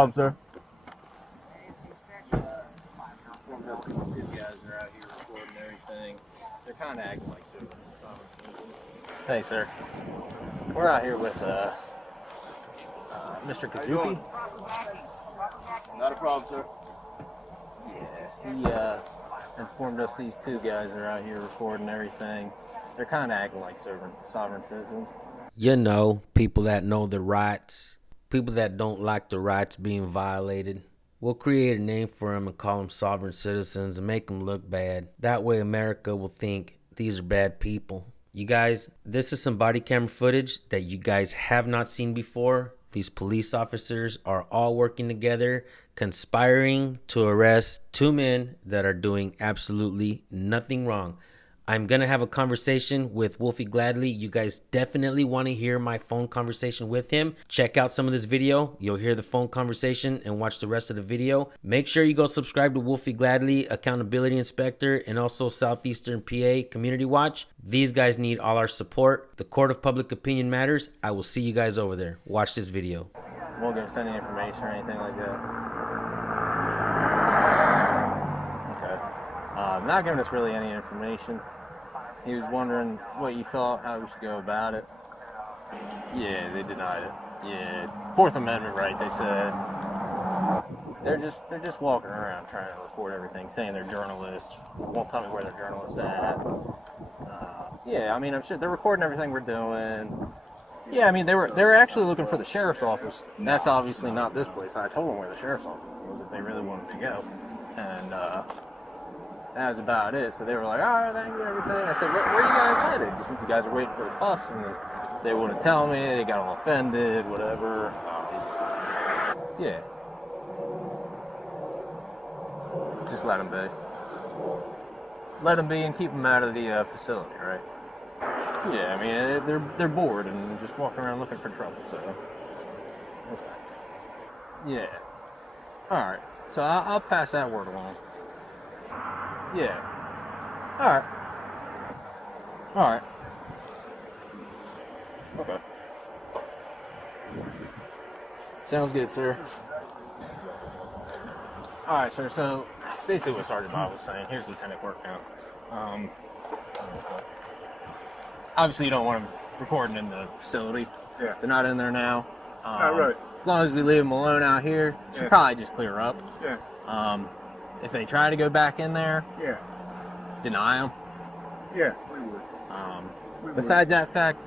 problem, sir. These guys are out here recording everything. They're kind of acting like citizens. Thanks, sir. We're out here with Mr. Kazuki. Not a problem, sir. Yeah, he informed us these two guys are out here recording everything. They're kind of acting like sovereign citizens. You know, people that know the rights, people that don't like the rights being violated. We'll create a name for them and call them sovereign citizens and make them look bad. That way America will think these are bad people. You guys, this is some body camera footage that you guys have not seen before. These police officers are all working together, conspiring to arrest two men that are doing absolutely nothing wrong. I'm going to have a conversation with WolfyGladly. You guys definitely want to hear my phone conversation with him. Check out some of this video. You'll hear the phone conversation and watch the rest of the video. Make sure you go subscribe to WolfyGladly, Accountability Inspector, and also Southeastern PA Community Watch. These guys need all our support. The court of public opinion matters. I will see you guys over there. Watch this video. Won't give us any information or anything like that. Not giving us really any information. He was wondering what you thought, how we should go about it. Yeah, they denied it. Yeah, Fourth Amendment right, they said. They're just walking around trying to record everything, saying they're journalists. Won't tell me where they're journalists at. Yeah, I mean, I'm sure they're recording everything we're doing. Yeah, I mean, they were actually looking for the sheriff's office. That's obviously not this place. I told them where the sheriff's office was if they really wanted to go. And that was about it. So they were like, all right, thank you, everything. I said, where are you guys headed? Since you guys are waiting for the bus, and they wouldn't tell me. They got all offended, whatever. Yeah. Just let them be. Let them be and keep them out of the facility, right? Yeah, I mean, they're bored and just walking around looking for trouble, so. Okay. Yeah. All right. So I'll pass that word along. Yeah. All right. All right. Okay. Sounds good, sir. All right, sir. So basically what Sergeant Bob was saying, here's Lieutenant Quirk now. Obviously you don't want them recording in the facility. Yeah. They're not in there now. Right. As long as we leave them alone out here, should probably just clear up. Yeah. If they try to go back in there, Yeah. deny them. Yeah, we would. Besides that fact,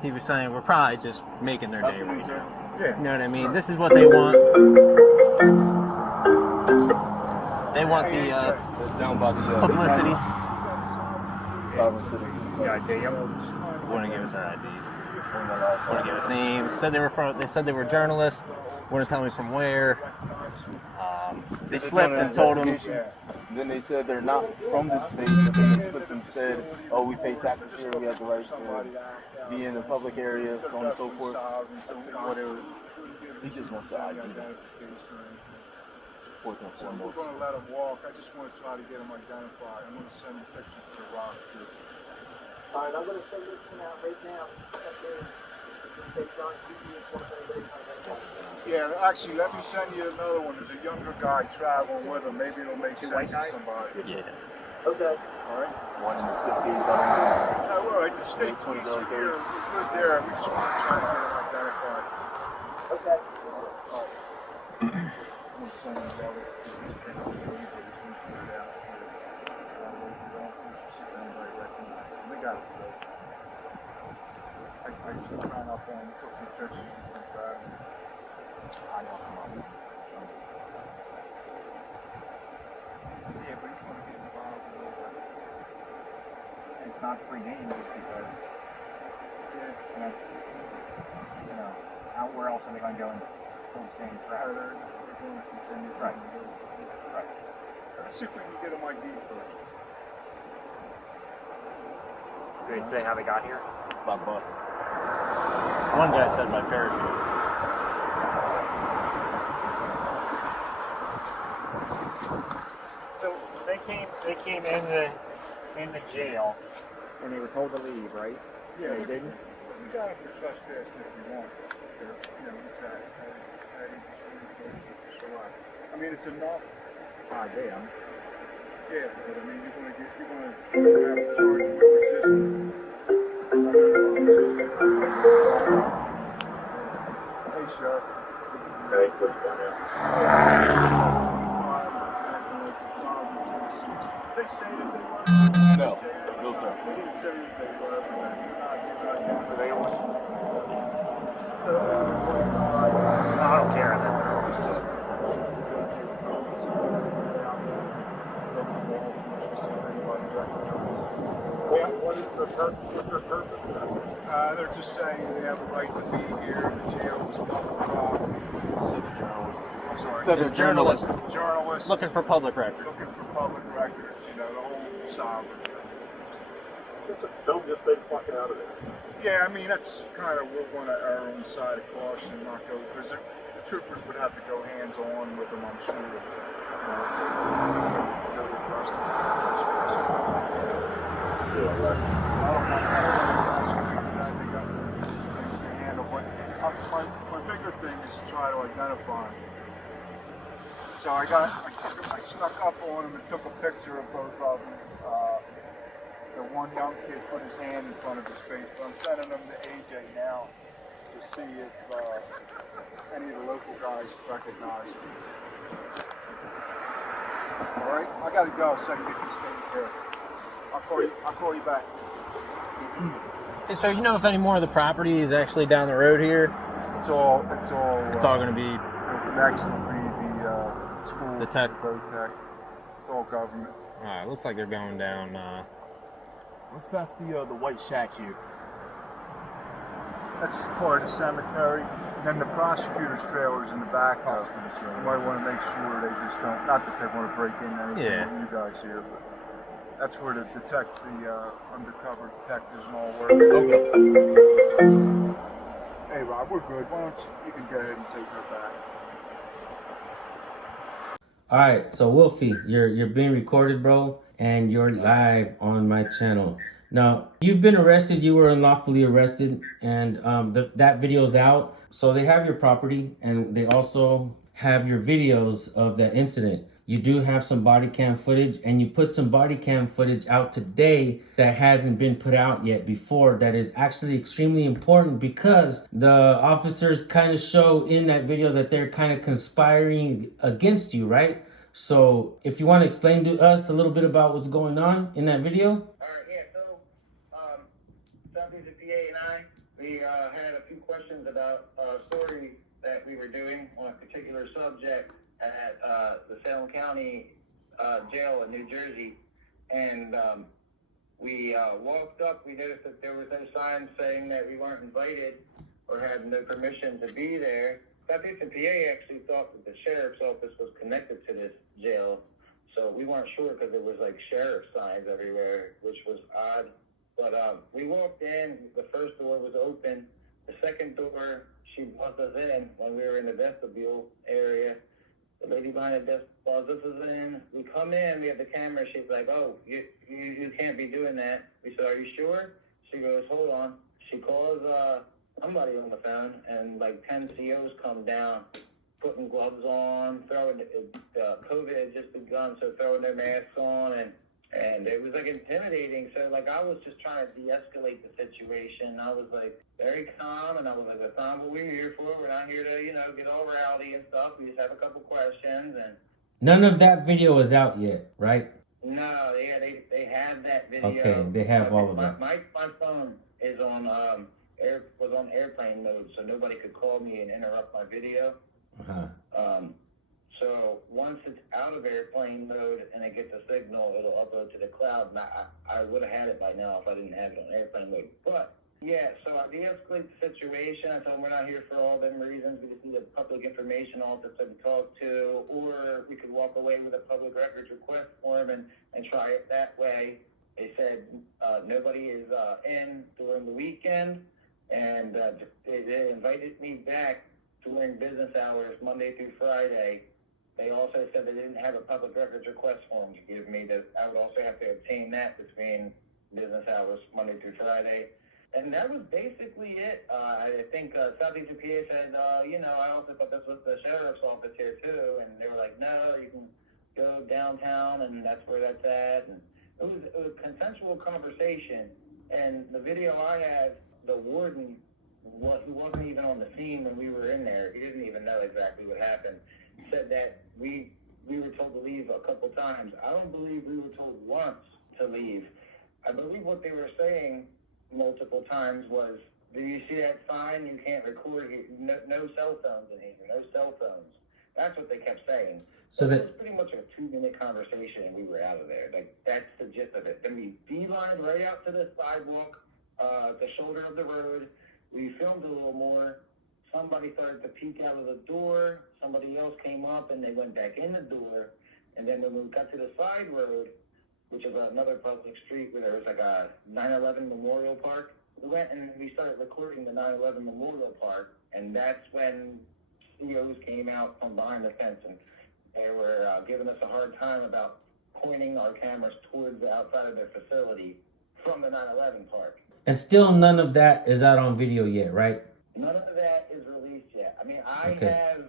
he was saying we're probably just making their day right now. Yeah. You know what I mean? This is what they want. They want the down by the publicity. sovereign citizens. Wouldn't give us their IDs. Wouldn't give us names. They said they were journalists. Wouldn't tell me from where. They slipped and told them. Then they said they're not from this state, but then they slipped and said, oh, we pay taxes here, we have the right to be in the public area, so on and so forth. Whatever. He just wants to ID them. Fourth and foremost. I'm going to let them walk. I just want to try to get them identified. I'm going to send a picture to the rock. All right, I'm going to send this one out right now. Yeah, actually, let me send you another one. There's a younger guy traveling with him. Maybe it'll make sense to somebody. Yeah. Okay. All right? One in his 50s, other in Yeah, all right. The state police are here. We're good there. We just want to try to get them identified. Okay. All right. I'm going to send you the other. They got it. I see mine up on took some pictures. I know come on. Yeah, but you want to get involved a little bit. It's not free game just because, where else are they going to go and pull the same crap? Right. Right. Let's see if we can get them ID first. Did they say how they got here? By bus. One guy said by parachute. So they came in the jail and they were told to leave, right? Yeah, they didn't. You got to trespass if you want. It's I mean, it's enough. Damn. Yeah, but I mean, you're gonna have to charge them with resistance. Hey, Sheriff. Hey, what's going on? They say that they were. No, no, sir. They didn't say that they were. They were. I don't care that they're What is the purpose? What's their purpose? They're just saying they have a right to be here. The jail was public property. Journalists. I'm sorry. So they're journalists. Journalists Looking for public record. looking for public records. You know, the whole sovereign thing. Don't just say fucking out of there. Yeah, I mean, that's kind of, we're going to err on the side of caution, not go, because the troopers would have to go hands-on with them, I'm sure. You know, to trust them. I don't know they got things to handle, but my bigger thing is to try to identify them. So I snuck up on them and took a picture of both of them. The one young kid put his hand in front of his face, but I'm sending them to AJ now to see if any of the local guys recognize him. All right, I gotta go so I can get this taken care of. I'll call you back. Hey, so you know if any more of the property is actually down the road here? It's all going to be next will be the school, The tech. boat tech. It's all government. All right, looks like they're going down. Let's pass the white shack here. That's part of the cemetery. Then the prosecutor's trailer's in the back. You might want to make sure they just don't, not that they want to break in anything Yeah. with you guys here, but that's where the undercover detectives and all work. Hey Rob, we're good. Why don't you can go ahead and take her back. All right, so Wolfie, you're being recorded, bro, and you're live on my channel. Now, you've been arrested. You were unlawfully arrested, and that video's out. So they have your property, and they also have your videos of that incident. You do have some body cam footage, and you put some body cam footage out today that hasn't been put out yet before. That is actually extremely important because the officers kind of show in that video that they're kind of conspiring against you, right? So if you want to explain to us a little bit about what's going on in that video. All right, yeah, so Southeastern PA and I, we had a few questions about a story that we were doing on a particular subject at the Salem County Jail in New Jersey, and we walked up. We noticed that there was no sign saying that we weren't invited or had no permission to be there. Southeastern PA actually thought that the sheriff's office was connected to this jail, so we weren't sure because there was like sheriff signs everywhere, which was odd. But we walked in. The first door was open. The second door, she buzzed us in when we were in the vestibule area. The lady behind the desk buzzes us in. We come in, we have the camera. She's like, "Oh, you can't be doing that." We said, "Are you sure?" She goes, "Hold on." She calls somebody on the phone, and like 10 COs come down, putting gloves on, throwing COVID had just begun, so throwing their masks on, and it was like intimidating. So like I was just trying to de-escalate the situation. I was like very calm, and I was like, "That's not what we're here for. We're not here to, get all rowdy and stuff. We just have a couple questions." And None of that video is out yet, right? no, yeah, they had that video. Okay, they have all of that. My phone is on was on airplane mode, so nobody could call me and interrupt my video. So once it's out of airplane mode and it gets a signal, it'll upload to the cloud. And I would have had it by now if I didn't have it on airplane mode. But yeah, so I de-escalate the situation. I told them we're not here for all them reasons. We just need a public information officer to talk to, or we could walk away with a public records request form and try it that way. They said nobody is in during the weekend, and they invited me back during business hours, Monday through Friday. They also said they didn't have a public records request form to give me, that I would also have to obtain that between business hours, Monday through Friday. And that was basically it. I think Southeastern PA said, I also thought this was the sheriff's office here too. And they were like, no, you can go downtown and that's where that's at. And it was a consensual conversation. And the video I have, the warden, he wasn't even on the scene when we were in there. He didn't even know exactly what happened. He said that we were told to leave a couple times. I don't believe we were told once to leave. I believe what they were saying multiple times was, do you see that sign? You can't record here. No cell phones in here. No cell phones. That's what they kept saying. So that it was pretty much a 2-minute conversation, and we were out of there. Like, that's the gist of it. Then we beelined right out to the sidewalk, the shoulder of the road. We filmed a little more. Somebody started to peek out of the door. Somebody else came up, and they went back in the door. And then when we got to the side road, which is another public street where there was like a 9/11 Memorial Park, we went and we started recording the 9/11 Memorial Park, and that's when COs came out from behind the fence, and they were giving us a hard time about pointing our cameras towards the outside of their facility from the 9/11 Park. and still none of that is out on video yet, right? None of that is released yet. I mean, I Okay. have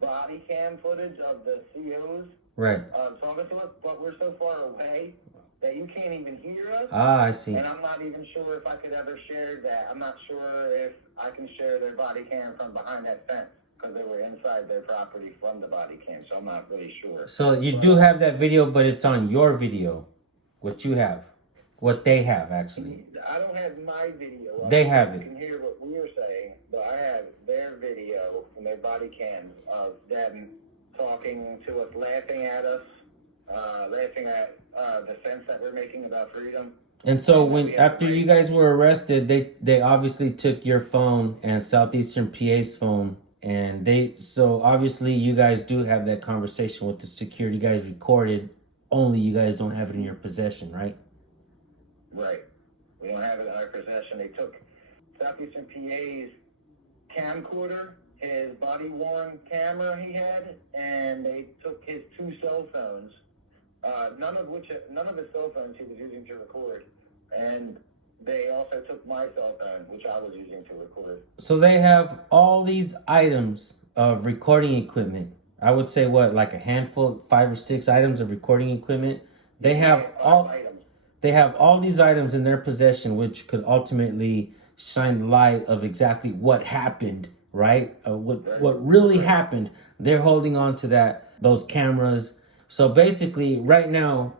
body cam footage of the COs Right. talking to us, but we're so far away that you can't even hear us. Ah, I see. And I'm not even sure if I could ever share that. I'm not sure if I can share their body cam from behind that fence because they were inside their property from the body cam, so I'm not really sure. So you do have that video, but it's on your video. What you have. What they have, actually. I don't have my video. They have You it. can hear what we were saying, but I have their video and their body cams of them talking to us, laughing at us, laughing at the sense that we're making about freedom. And so when after you guys were arrested, they obviously took your phone and Southeastern PA's phone, and so obviously you guys do have that conversation with the security guys recorded. Only you guys don't have it in your possession, right? Right. We don't have it in our possession. They took Southeastern PA's camcorder, his body-worn camera he had, and they took his 2 cell phones, none of his cell phones he was using to record, and they also took my cell phone, which I was using to record. So they have all these items of recording equipment. I would say like a handful, 5 or 6 items of recording equipment. They have all these items in their possession, which could ultimately shine the light of exactly what happened, right? What really happened. They're holding on to those cameras. So basically, right now,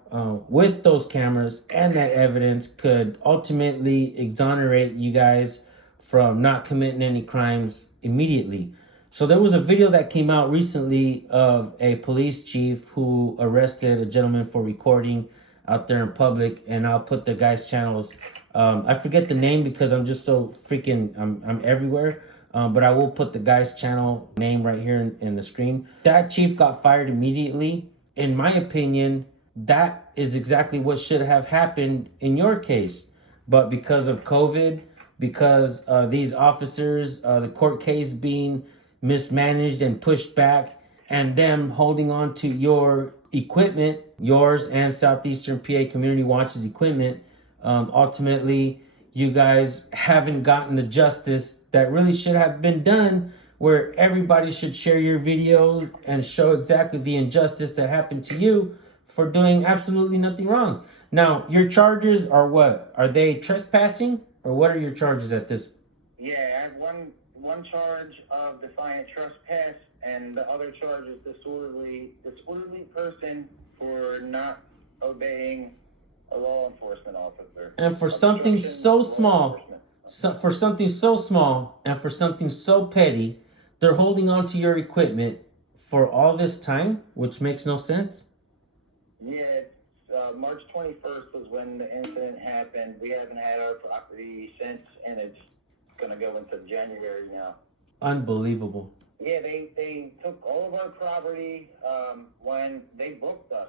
with those cameras and that evidence, could ultimately exonerate you guys from not committing any crimes immediately. So there was a video that came out recently of a police chief who arrested a gentleman for recording out there in public, and I'll put the guy's channels. I forget the name because I'm just so freaking, I'm everywhere. But I will put the guy's channel name right here in the screen. That chief got fired immediately. In my opinion, that is exactly what should have happened in your case. But because of COVID, because these officers, the court case being mismanaged and pushed back, and them holding on to your equipment, yours and Southeastern PA Community Watch's equipment, ultimately you guys haven't gotten the justice that really should have been done, where everybody should share your video and show exactly the injustice that happened to you for doing absolutely nothing wrong. Now, your charges are what? Are they trespassing, or what are your charges at this? Yeah, I have one charge of defiant trespass, and the other charge is disorderly person for not obeying a law enforcement officer. And for something so small, for something so petty, they're holding on to your equipment for all this time, which makes no sense. Yeah, March 21st was when the incident happened. We haven't had our property since, and it's going to go into January now. Unbelievable. Yeah, they took all of our property when they booked us.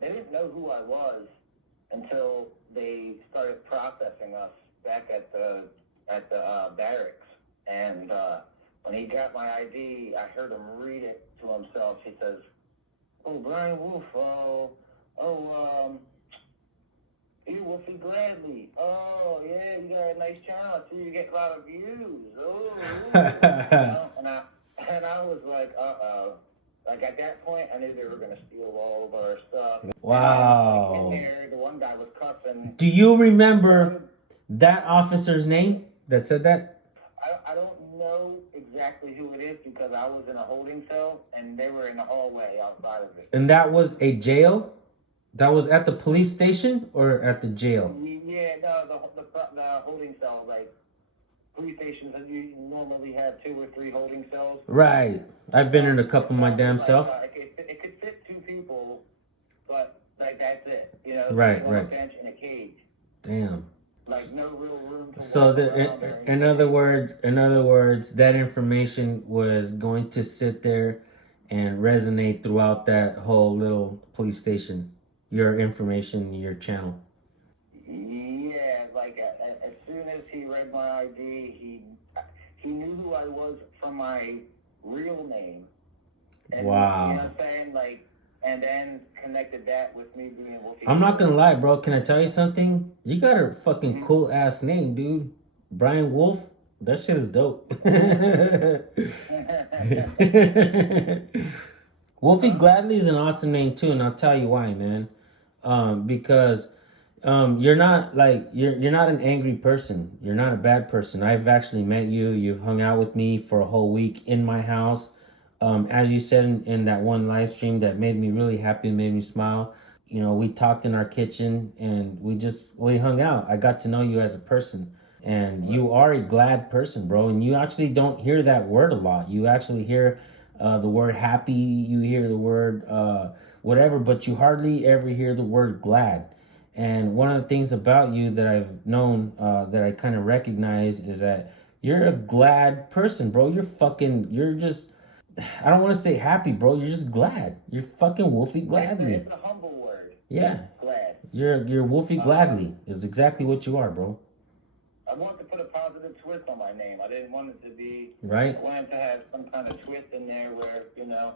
They didn't know who I was until they started processing us back at the barracks. And when he got my ID, I heard him read it to himself. He says, "Oh, Brian Wolf, you WolfyGladly. Oh, yeah, you got a nice channel. I see you get a lot of views. Oh, and I was like, uh-oh. Like, at that point, I knew they were going to steal all of our stuff. Wow. And, like, in there, the one guy was cussing. Do you remember that officer's name that said that? I don't know exactly who it is because I was in a holding cell and they were in the hallway outside of it. And that was a jail? That was at the police station or at the jail? Yeah, no, the holding cell, like police stations, you normally have 2 or 3 holding cells. Right. I've been in a couple my damn self. It could fit 2 people, but like that's it. You know, Right, on right. a bench in a cage. Damn. Like no real room to So walk the around in other words, that information was going to sit there and resonate throughout that whole little police station. Your information, your channel. Yeah, like as soon as he read my ID, he knew who I was from my real name. And, Wow. You know what I'm saying? Like, and then connected that with me being Wolfie. I'm not gonna lie, bro. Can I tell you something? You got a fucking cool ass name, dude. Brian Wolf. That shit is dope. WolfyGladly is an awesome name too, and I'll tell you why, man. Because you're not like you're not an angry person. You're not a bad person. I've actually met you. You've hung out with me for a whole week in my house. As you said in that one live stream that made me really happy, made me smile. You know, we talked in our kitchen and we hung out. I got to know you as a person. And you are a glad person, bro. And you actually don't hear that word a lot. You actually hear the word happy. You hear the word whatever, but you hardly ever hear the word glad. And one of the things about you that I've known that I kind of recognize is that you're a glad person, bro. You're just, I don't want to say happy, bro. You're just glad. You're fucking WolfyGladly. It's a humble word. Yeah. Glad. You're WolfyGladly is exactly what you are, bro. I wanted to put a positive twist on my name. I didn't want it to be Right. I wanted to have some kind of twist in there where, you know,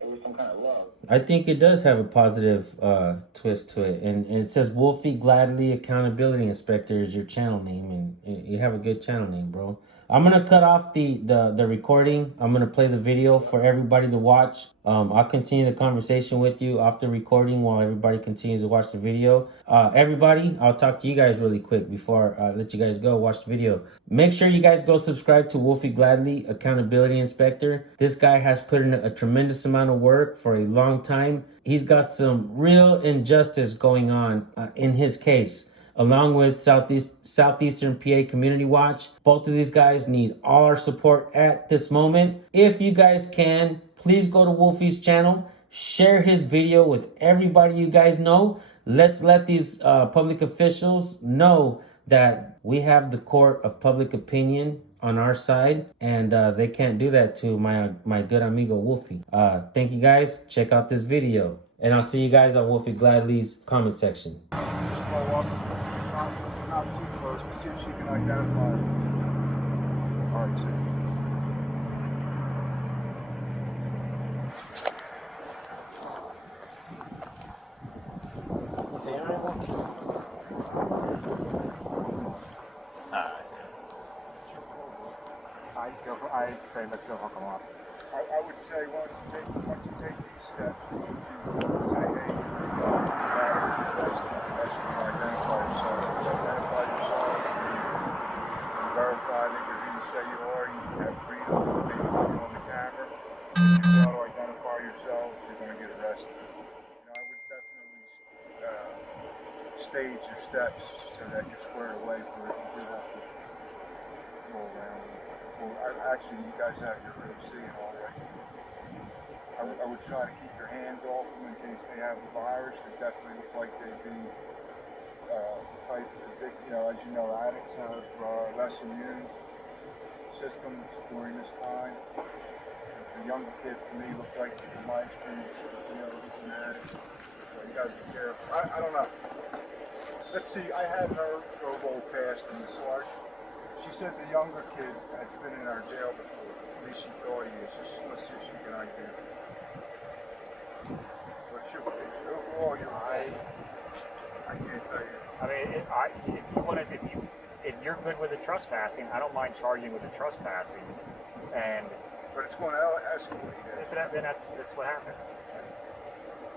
it was some kind of love. I think it does have a positive twist to it. And it says WolfyGladly Accountability Inspector is your channel name. And you have a good channel name, bro. I'm going to cut off the recording. I'm going to play the video for everybody to watch. I'll continue the conversation with you off the recording while everybody continues to watch the video. Everybody, I'll talk to you guys really quick before I let you guys go watch the video. Make sure you guys go subscribe to WolfyGladly Accountability Inspector. This guy has put in a tremendous amount of work for a long time. He's got some real injustice going on in his case, along with Southeastern PA Community Watch. Both of these guys need all our support at this moment. If you guys can, please go to Wolfie's channel, share his video with everybody you guys know. Let's let these public officials know that we have the court of public opinion on our side, and they can't do that to my good amigo Wolfie. Thank you guys. Check out this video, and I'll see you guys on WolfyGladly's comment section. Just slow up, not too close, to see if she can identify it. All right, see. You see him right now? I see him. I'd say let's go hook them up. I would say once you take these steps, you need to say, hey, that's identify yourself. Identify yourself. Verify that you're who you say you are. You have freedom to be on the camera. If you fail to identify yourself, you're going to get arrested. You know, I would definitely stage your steps so that you're squared away for it. You do have to go around. Well, actually, you guys have your OC already. I would try to keep your hands off them in case they have the virus. They definitely look like they'd be type of, you know, as you know, addicts have less immune systems during this time. The younger kid, to me, looked like, from my experience, you know, he's an addict. So you guys be careful. I don't know. Let's see, I had her go roll past in the SARS. She said the younger kid has been in our jail before. At least she thought he is. Let's see if she can identify. What's your picture? Overall, you're right. I can't tell you. I mean, if you're good with the trespassing, I don't mind charging with the trespassing, and But it's going to escalate. then that's what happens.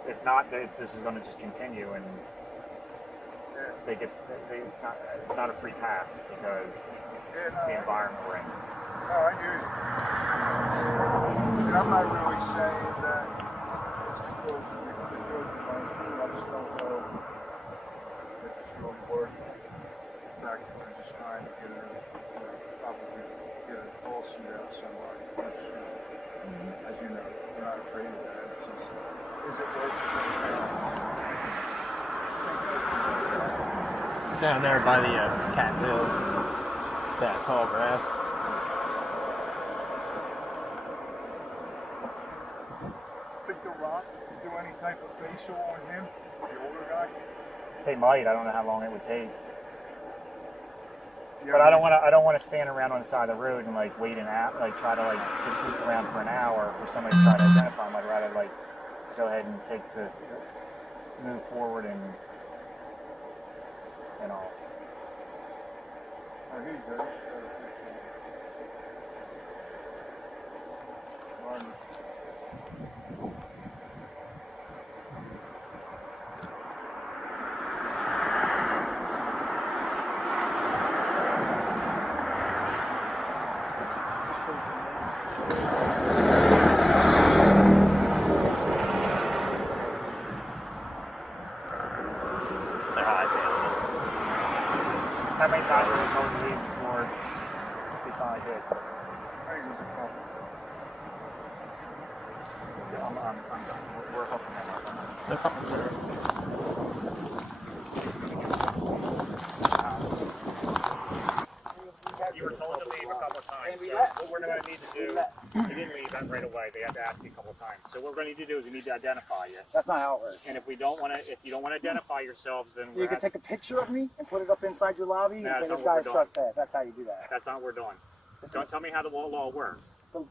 If not, this is going to just continue, and it's not a free pass because the environment we're in. No, I hear you. And I'm not really saying that it's because of the good money. I just don't know if it's really worth it. In fact, we're just trying to get probably get a lawsuit out of somebody. As you know, we're not afraid of that. It's just, is it worth it? Down there by the cattail, that tall grass. Think the Rock could do any type of facial on him, the older guy? They might. I don't know how long it would take. Yeah, But I don't want to stand around on the side of the road and like wait an hour, like try to like just goof around for an hour for somebody to try to identify him. I'd rather like go ahead and move forward and all. Oh, he's good. They're high sounding. How many times were we told to leave before we finally did? I think it was a couple. I'm done. We're hooking them up. No problem, sir. You were told to leave a couple of times. So what we're going to need to do, you didn't leave right away. They had to ask you a couple of times. So what we're going to need to do is we need to identify you. That's not how it works. And if you don't want to identify yourselves, then You can take a picture of me and put it up inside your lobby and That's say not this what guy's we're doing. trespass. That's how you do that. That's not what we're doing. Don't tell me how the law works.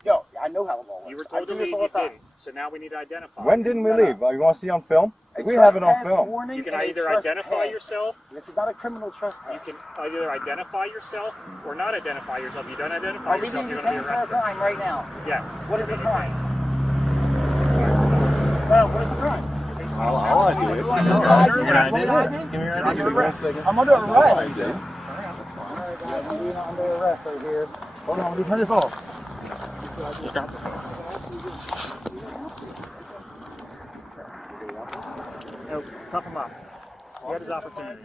Yo, I know how the law works. You were I told do to this leave, all you the time. didn't. So now we need to identify. When didn't we leave? You want to see on film? A We have it on trespass film. warning You can and a either trespass. identify yourself. This is not a criminal trespass. You can either identify yourself or not identify yourself. You don't identify Are we yourself, being you're going to detained be for a arrested. crime right now? Yes. What is the crime? Well, what is the crime? I'll do it. Give me your ID. Give me one second. I'm under arrest. Alright, guys, I'm under arrest right here. Hold on, let me turn this off. Just drop the phone. No, tough him up. He had his opportunity.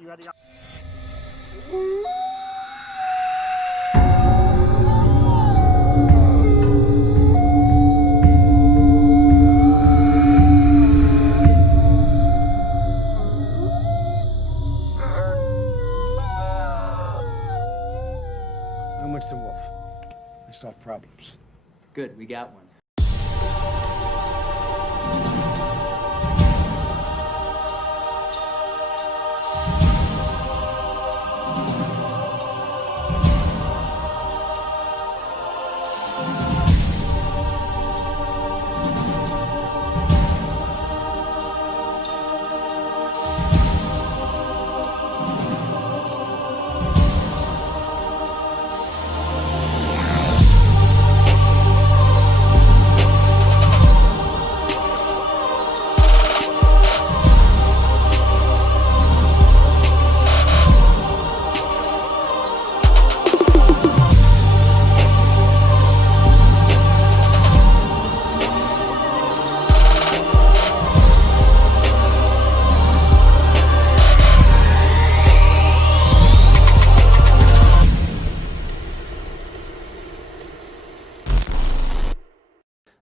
You had the I'm Mr. Wolf. I solve problems. Good, we got one.